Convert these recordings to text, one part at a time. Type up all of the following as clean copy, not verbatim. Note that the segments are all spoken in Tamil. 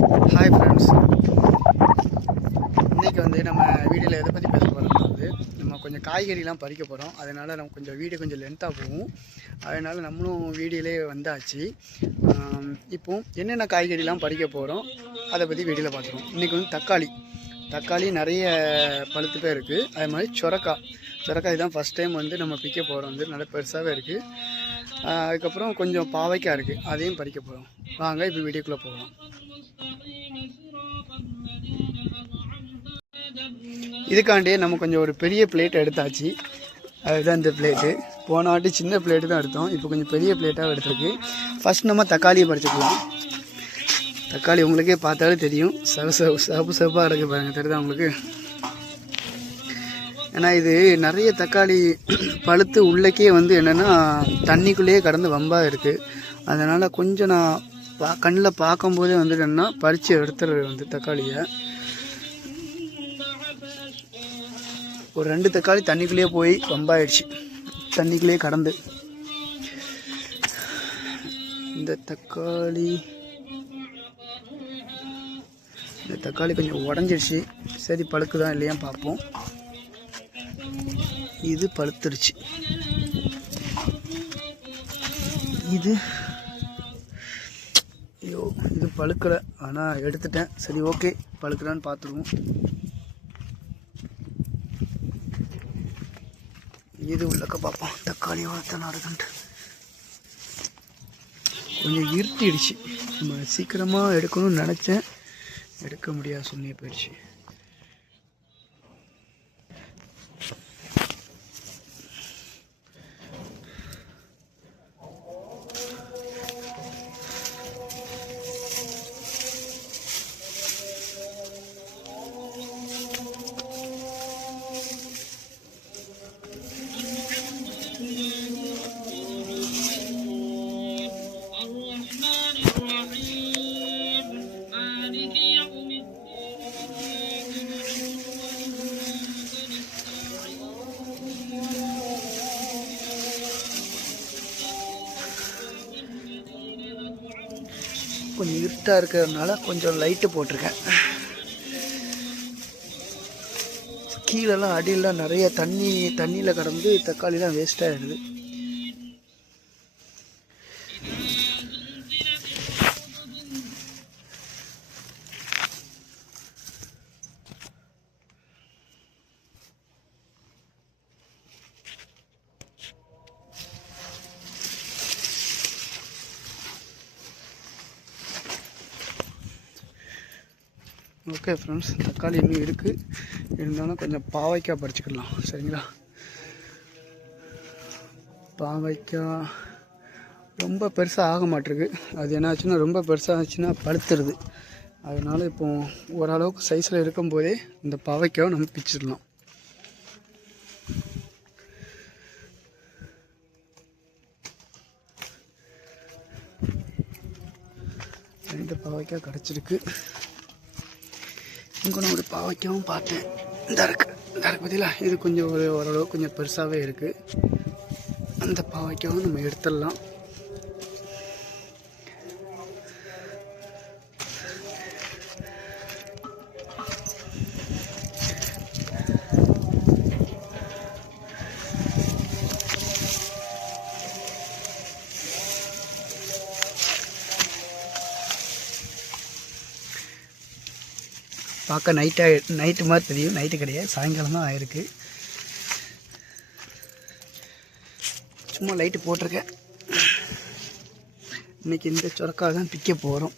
ஹாய் ஃப்ரெண்ட்ஸ், இன்றைக்கி வந்து நம்ம வீடியோவில் எதை பற்றி பேச போகிறோம்னா நம்ம கொஞ்சம் காய்கறிலாம் பறிக்க போகிறோம். அதனால் நம்ம கொஞ்சம் வீடியோ கொஞ்சம் லென்த்தாக போகும். அதனால் நம்மளும் வீடியோலே வந்தாச்சு. இப்போது என்னென்ன காய்கறிலாம் பறிக்க போகிறோம் அதை பற்றி வீடியோவில் பார்த்துருவோம். இன்றைக்கி வந்து தக்காளி நிறைய பழுத்து பேர் இருக்குது. அது மாதிரி சுரக்காய் தான் ஃபஸ்ட் டைம் வந்து நம்ம பிக்க போகிறோம். வந்து நல்ல பெருசாகவே இருக்குது. அதுக்கப்புறம் கொஞ்சம் பாவைக்காய் இருக்குது, அதையும் பறிக்க போகிறோம். வாங்க இப்போ வீடியோக்குள்ளே போகலாம். இதுக்காண்டியே நம்ம கொஞ்சம் ஒரு பெரிய பிளேட் எடுத்தாச்சு. அதுதான் இந்த பிளேட்டு. போன வாட்டி சின்ன பிளேட்டு தான் எடுத்தோம், இப்போ கொஞ்சம் பெரிய பிளேட்டாக எடுத்துருக்கு. ஃபஸ்ட் நம்ம தக்காளியை பறிச்சுக்கலாம். தக்காளி உங்களுக்கே பார்த்தாலே தெரியும், சிவப்பாக இருக்குது பாருங்கள், தெரியுதா உங்களுக்கு? ஏன்னா இது நிறைய தக்காளி பழுத்து உள்ளக்கே வந்து என்னென்னா தண்ணிக்குள்ளேயே கடந்து வம்பாக இருக்குது. அதனால் கொஞ்சம் நான் கண்ணில் பார்க்கும்போதே வந்துட்டு என்னன்னா பறித்து எடுத்துறது வந்து தக்காளியை. ஒரு 2 தக்காளி தண்ணிக்குள்ளேயே போய் வம்பாயிடுச்சு, தண்ணிக்குள்ளேயே கடந்து. இந்த தக்காளி கொஞ்சம் உடஞ்சிடுச்சு. சரி, பழுக்குதான் இல்லையா பார்ப்போம். இது பழுத்துருச்சு. இது பழுக்கலை, ஆனால் எடுத்துட்டேன். சரி, ஓகே, பழுக்கலான்னு பார்த்துருவோம். இது உள்ளக்க பார்ப்போம் தக்காளி வளர்த்தனா இருக்குன்ட்டு. கொஞ்சம் இருட்டிடுச்சு. நம்ம சீக்கிரமாக எடுக்கணும்னு நினச்சேன், எடுக்க முடியாது, சொன்னே போயிடுச்சு. கொஞ்சம் இருட்டாக இருக்கிறதுனால கொஞ்சம் லைட்டு போட்டிருக்கேன். கீழெல்லாம் அடியெல்லாம் நிறைய தண்ணியில் கடந்து தக்காளிலாம் வேஸ்ட்டாக ஆகிடுது. ஓகே ஃப்ரெண்ட்ஸ், தக்காளி இன்னும் இருக்குது, இருந்தாலும் கொஞ்சம் பாவைக்காய் பறிச்சுக்கலாம். சரிங்களா? பாவைக்காய் ரொம்ப பெருசாக ஆக மாட்டிருக்கு. அது என்ன ஆச்சுன்னா, ரொம்ப பெருசாக ஆச்சுன்னா பழுத்துருது. அதனால் இப்போ ஓரளவுக்கு சைஸில் இருக்கும்போதே இந்த பாவைக்காவை நம்ம பிச்சிடலாம். ரெண்டு பாவைக்காய் கிடச்சிருக்கு. இங்கே ஒரு பாவைக்காவும் பார்த்தேன். இந்த இருக்கு பார்த்தீங்களா? இது கொஞ்சம் ஓரளவு கொஞ்சம் பெருசாகவே இருக்குது. அந்த பாவைக்காவும் நம்ம எடுத்துடலாம். பார்க்க நைட்டு மாதிரி தெரியும். நைட்டு கிடையாது, சாயங்காலம் தான் ஆயிருக்கு. சும்மா லைட்டு போட்டிருக்கேன். இன்றைக்கி இந்த சுரக்காய் தான் பிக்க போகிறோம்.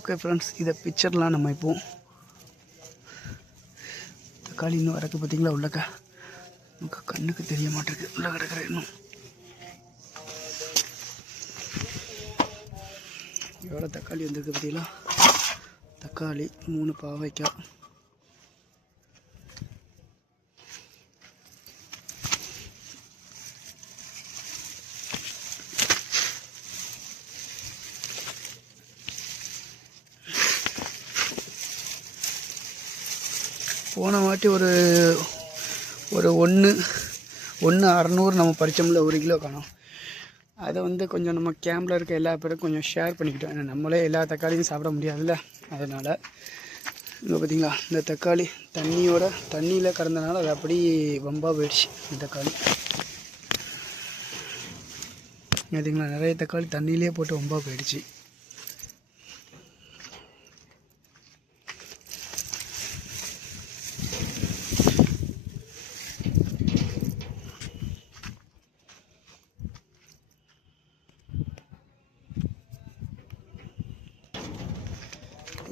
ஓகே ஃப்ரெண்ட்ஸ், இதை பிக்சர்லாம் நம்ம இப்போ தக்காளி இன்னும் வரக்கு பார்த்தீங்களா? உள்ளக்கா நமக்கு கண்ணுக்கு தெரிய மாட்டேங்குது, உள்ள கிடக்கிற இன்னும் எவ்வளோ தக்காளி வந்திருக்கு பார்த்தீங்களா? தக்காளி, 3 பாவைக்காய். போன வாட்டி ஒரு 1 600 நம்ம பறிச்சோம்ல, 1 கிலோ காணோம். அதை வந்து கொஞ்சம் நம்ம கேம்பில் இருக்க எல்லா பேரும் கொஞ்சம் ஷேர் பண்ணிக்கிட்டோம். ஏன்னா நம்மளே எல்லா தக்காளியும் சாப்பிட முடியாதுல்ல. அதனால் இங்கே பார்த்திங்களா, இந்த தக்காளி தண்ணியில் கறந்தனால அது அப்படி வம்பாக போயிடுச்சு. இந்த தக்காளி பார்த்திங்களா, நிறைய தக்காளி தண்ணியிலே போட்டு வம்பாக போயிடுச்சு.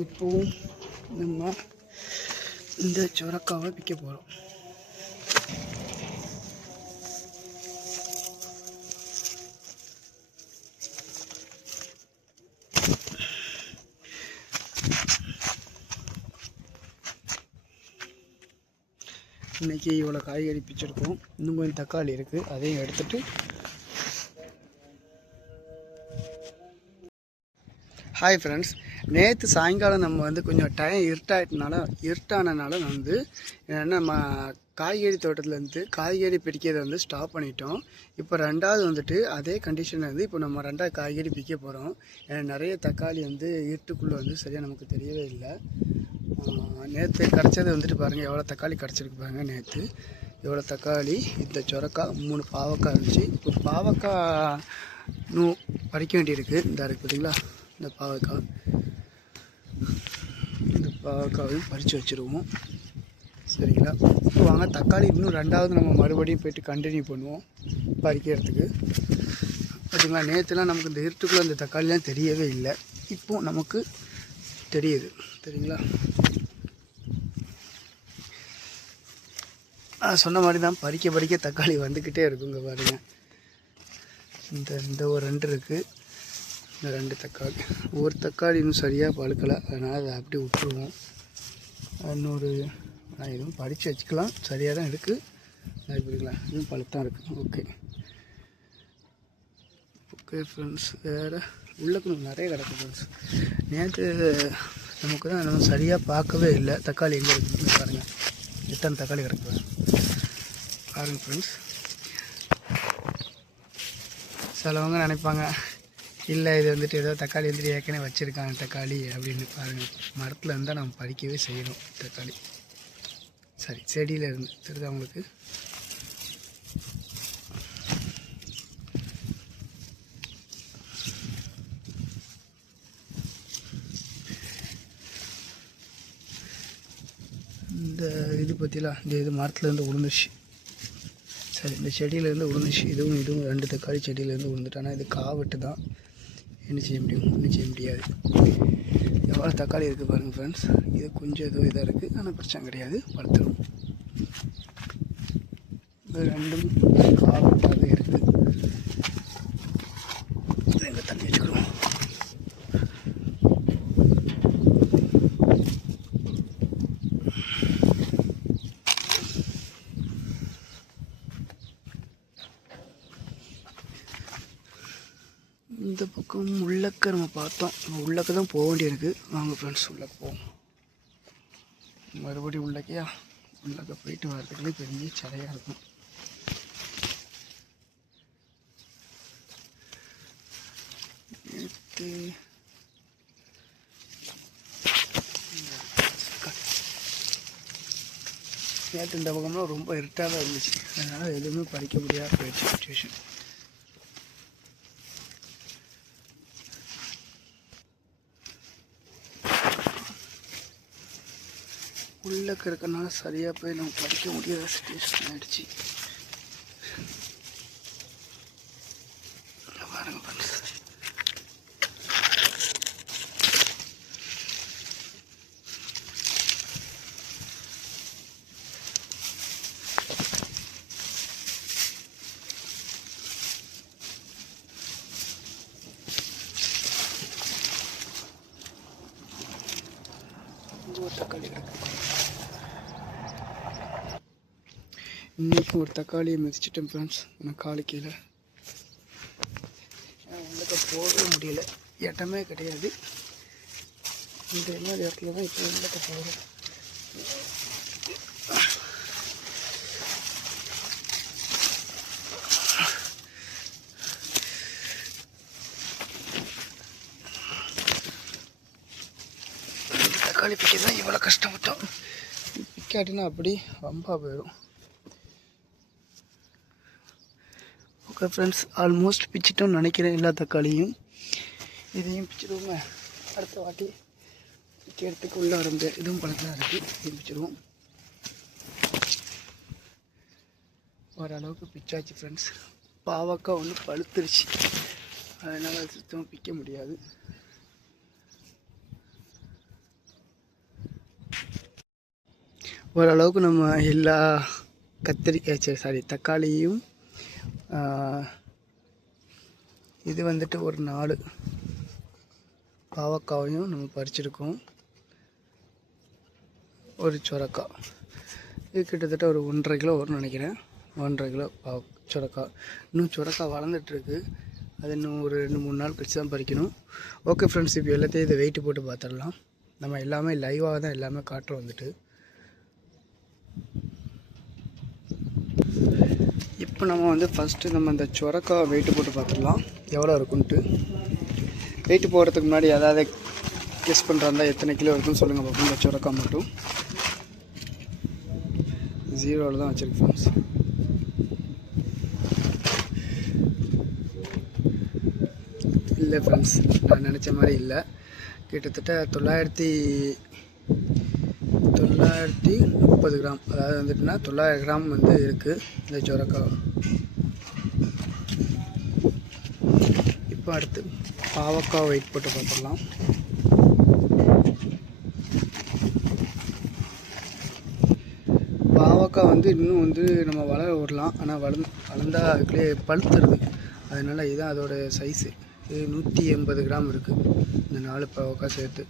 இப்போவும் நம்ம இந்த சுரக்காவை விற்க போகிறோம். இன்றைக்கி இவ்வளோ காய்கறி பிச்சிருக்கோம். இன்னும் கொஞ்சம் தக்காளி இருக்குது, அதையும் எடுத்துகிட்டு ஹாய் ஃப்ரெண்ட்ஸ். நேற்று சாயங்காலம் நம்ம வந்து கொஞ்சம் டைம் இருட்டானனால நான் வந்து நம்ம காய்கறி தோட்டத்துலேருந்து காய்கறி பிடிக்கிறத வந்து ஸ்டாப் பண்ணிட்டோம். இப்போ 2வது வந்துட்டு அதே கண்டிஷனில் வந்து இப்போ நம்ம 2வது காய்கறி பிடிக்க போகிறோம். ஏன்னா நிறைய தக்காளி வந்து இருட்டுக்குள்ளே வந்து சரியாக நமக்கு தெரியவே இல்லை. நேற்று கிடச்சது வந்துட்டு பாருங்கள், எவ்வளோ தக்காளி கிடச்சிருக்கு பாருங்கள். நேற்று எவ்வளோ தக்காளி, இந்த சுரக்காய், 3 பாவக்காய் இருந்துச்சு. இப்போ பாவக்காய் இன்னும் பறிக்க வேண்டியிருக்கு. இந்த இருக்குது பார்த்திங்களா, இந்த பாவக்காவையும் பறித்து வச்சுருவோம். சரிங்களா. இப்போ வாங்க தக்காளி இன்னும் 2வது நம்ம மறுபடியும் போய்ட்டு கண்டினியூ பண்ணுவோம் பறிக்கிறதுக்கு. பார்த்திங்களா, நேற்றுலாம் நமக்கு இந்த இருட்டுக்குள்ளே அந்த தக்காளிலாம் தெரியவே இல்லை. இப்போது நமக்கு தெரியுது. சரிங்களா, சொன்ன மாதிரி தான் பறிக்க தக்காளி வந்துக்கிட்டே இருக்குங்க. பாருங்கள், இந்த ஒரு 2 இருக்குது. இந்த 2 தக்காளி, ஒரு தக்காளி இன்னும் சரியாக பழுக்கலை. அதனால் அதை அப்படியே விட்டுருவோம். இன்னொரு இதுவும் பறித்து வச்சுக்கலாம். சரியாக தான் இருக்குது. இப்படிங்களா, இன்னும் பழுத்தான் இருக்குது. Okay friends. வேறு உள்ளுக்கு நிறைய கிடக்கு ஃப்ரெண்ட்ஸ். நேற்று நமக்கு தான் நம்ம சரியாக பார்க்கவே இல்லை தக்காளி எங்கே இருக்குதுன்னு. பாருங்கள், எத்தனை தக்காளி கிடக்கு பாருங்கள் ஃப்ரெண்ட்ஸ். சிலவங்க நினைப்பாங்க, இல்லை இது வந்துட்டு ஏதோ தக்காளி வந்துட்டு ஏற்கனவே வச்சுருக்காங்க தக்காளி அப்படின்னு. பாருங்கள், மரத்தில் இருந்தால் நம்ம பறிக்கவே செய்யணும் தக்காளி. சரி, செடியில் இருந்து தெரியுது அவங்களுக்கு. இந்த இது பற்றிலாம் இது மரத்துலேருந்து விழுந்துச்சு. சரி, இந்த செடியிலேருந்து விழுந்துச்சு. இதுவும் 2 தக்காளி செடியிலேருந்து விழுந்துட்டு. ஆனால் இது காவட்டு தான், என்ன செய்ய முடியும், ஒன்றும் செய்ய முடியாது. எவ்வளோ தக்காளி இருக்குது பாருங்கள் ஃப்ரெண்ட்ஸ். இது கொஞ்சம் ஏதோ இதாக இருக்குது, ஆனால் பிரச்சனை கிடையாது, படுத்துடும். இது 2ம் காவட்டாகவே இருக்குது. எங்கே தண்ணி வச்சுக்கிறோம். இந்த பக்கம் உள்ளக்க நம்ம பார்த்தோம். உள்ளக்க தான் போக வேண்டியிருக்கு. வாங்க ஃப்ரெண்ட்ஸ், உள்ளக்க போவோம். மறுபடியும் உள்ளக்க போயிட்டு வர்றதுக்குள்ளே பெரிய சடையாக இருக்கும். நேற்று இந்த பக்கம்லாம் ரொம்ப இருட்டாக தான் இருந்துச்சு. அதனால் எதுவுமே பறிக்க முடியாத போயிடுச்சு சுச்சுவேஷன். உள்ளக்க இருக்கனால சரியாக போய் நம்ம படிக்க முடியாத சுச்சுவேஷன் ஆகிடுச்சு. பாருங்க ஃப்ரெண்ட்ஸ், ஒரு தக்காளி இருக்குது. இன்றைக்கி ஒரு தக்காளியை மிதிச்சிட்டேன் ஃப்ரெண்ட்ஸ். எனக்கு காலு கீழே உள்ளக்க போகவே முடியல, இடமே கிடையாது. இந்த மாதிரி இடத்துல தான் இப்போ உள்ளக்க போகிறோம். தக்காளி பிக்க தான் இவ்வளோ கஷ்டப்பட்டோம். பிக்காட்டினா அப்படி வம்பா போயிடும். ஓகே ஃப்ரெண்ட்ஸ், ஆல்மோஸ்ட் பிச்சிட்டோன்னு நினைக்கிறேன் எல்லா தக்காளியும். இதையும் பிச்சிடுவோங்க. அடுத்த வாட்டி பிக்கிறதுக்கு உள்ளே இருந்த இதுவும் பழத்தான் இருக்குது, இதையும் பிச்சிடுவோம். ஓரளவுக்கு பிச்சாச்சு ஃப்ரெண்ட்ஸ். பாவக்காய் ஒன்று பழுத்துருச்சு, அதனால் அது சுத்தமாக பிக்க முடியாது. ஓரளவுக்கு நம்ம எல்லா தக்காளியும் இது வந்துட்டு ஒரு 4 பாவக்காவையும் நம்ம பறிச்சிருக்கோம். ஒரு சுரக்காய் இது கிட்டத்தட்ட ஒரு 1.5 கிலோ வரும்னு நினைக்கிறேன். 1.5 கிலோ சுரக்காய். இன்னும் சுரக்காய் வளர்ந்துட்டுருக்கு. அது இன்னும் ஒரு 2-3 நாள் கழிச்சு தான் பறிக்கணும். ஓகே ஃப்ரெண்ட்ஸ், இப்போ எல்லாத்தையும் இதை வெயிட்டு போட்டு பார்த்துடலாம். நம்ம எல்லாமே லைவாக தான் எல்லாமே காட்டுறோம். வந்துட்டு இப்போ நம்ம வந்து ஃபஸ்ட்டு நம்ம இந்த சுரக்காய் வெயிட்டு போட்டு பார்த்துடலாம் எவ்வளோ இருக்குன்ட்டு. வெயிட்டு போடுறதுக்கு முன்னாடி ஏதாவது கெஸ் பண்ணுறாந்தா எத்தனை கிலோ இருக்குன்னு சொல்லுங்கள் பார்ப்போம். இந்த சுரக்காய் மட்டும் 0 தான் வச்சுருக்கு ஃப்ரெண்ட்ஸ். இல்லை ஃப்ரெண்ட்ஸ், நான் நினச்ச மாதிரி இல்லை. கிட்டத்தட்ட 930 கிராம், அதாவது வந்துட்டுனா 900 கிராம் வந்து இருக்குது இந்த சுரக்காய். இப்போ அடுத்து பாவக்காய் வெயிட் போட்டு பார்த்துடலாம். பாவக்காய் வந்து இன்னும் வந்து நம்ம வளர விடலாம், ஆனால் வளர்ந்தா அதுக்குள்ளே பழுத்துருது. அதனால் இதுதான் அதோட சைஸு. இது 180 கிராம் இருக்குது இந்த 4 பாவக்காய் சேர்த்து.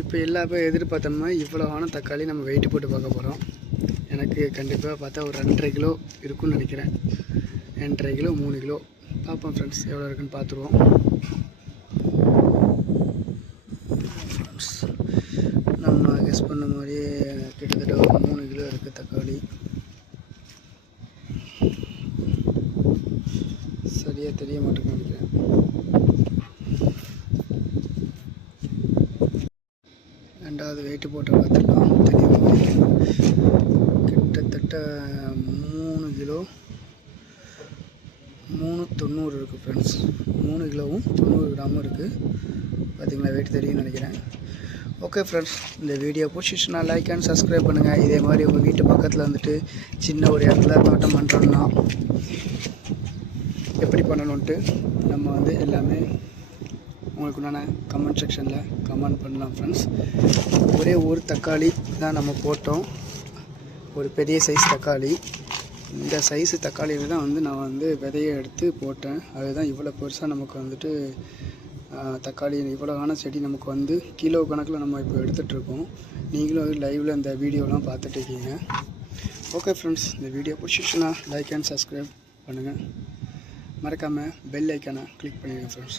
இப்போ எல்லா பேர் எதிர்பார்த்தோம்னா இவ்வளோவான தக்காளி நம்ம வெயிட்டு போட்டு பார்க்க போகிறோம். எனக்கு கண்டிப்பாக பார்த்தா ஒரு 2.5 கிலோ இருக்குன்னு நினைக்கிறேன். 2.5 கிலோ 3 கிலோ பார்ப்போம் ஃப்ரெண்ட்ஸ், எவ்வளோ இருக்குன்னு பார்த்துருவோம். நம்ம கெஸ் பண்ண மாதிரியே கிட்டத்தட்ட ஒரு 3 கிலோ இருக்குது தக்காளி. சரியாக தெரிய மாட்டேங்குன்னு நினைக்கிறேன். ரெண்டாவது வெயிட்டு போட்டு பார்த்துடலாம். கிட்டத்தட்ட 3 கிலோ 390 இருக்குது ஃப்ரெண்ட்ஸ். 3 கிலோவும் 90 கிராமும் இருக்குது. பார்த்திங்களா, வெயிட் தெரியும்னு நினைக்கிறேன். ஓகே ஃப்ரெண்ட்ஸ், இந்த வீடியோ பிடிச்சிச்சுன்னா லைக் அண்ட் சப்ஸ்கிரைப் பண்ணுங்கள். இதே மாதிரி உங்கள் வீட்டு பக்கத்தில் வந்துட்டு சின்ன ஒரு இடத்துல தோட்டம் பண்ணுறோன்னா எப்படி பண்ணணுன்ட்டு நம்ம வந்து எல்லாமே உங்களுக்கு உண்டான கமெண்ட் செக்ஷனில் கமெண்ட் பண்ணலாம் ஃப்ரெண்ட்ஸ். ஒரே ஒரு தக்காளி தான் நம்ம போட்டோம், ஒரு பெரிய சைஸ் தக்காளி. இந்த சைஸு தக்காளியில் தான் வந்து நான் வந்து விதையை எடுத்து போட்டேன். அதுதான் இவ்வளோ பெருசாக நமக்கு வந்துட்டு தக்காளி இவ்வளோவான செடி நமக்கு வந்து கிலோ கணக்கில் நம்ம இப்போ எடுத்துகிட்ருக்கோம். நீங்களும் லைவில் இந்த வீடியோலாம் பார்த்துட்டு இருக்கீங்க. ஓகே ஃப்ரெண்ட்ஸ், இந்த வீடியோ பிடிச்சிச்சுன்னா லைக் அண்ட் சப்ஸ்கிரைப் பண்ணுங்கள். மறக்காமல் பெல் ஐக்கானை கிளிக் பண்ணிடுங்க ஃப்ரெண்ட்ஸ்.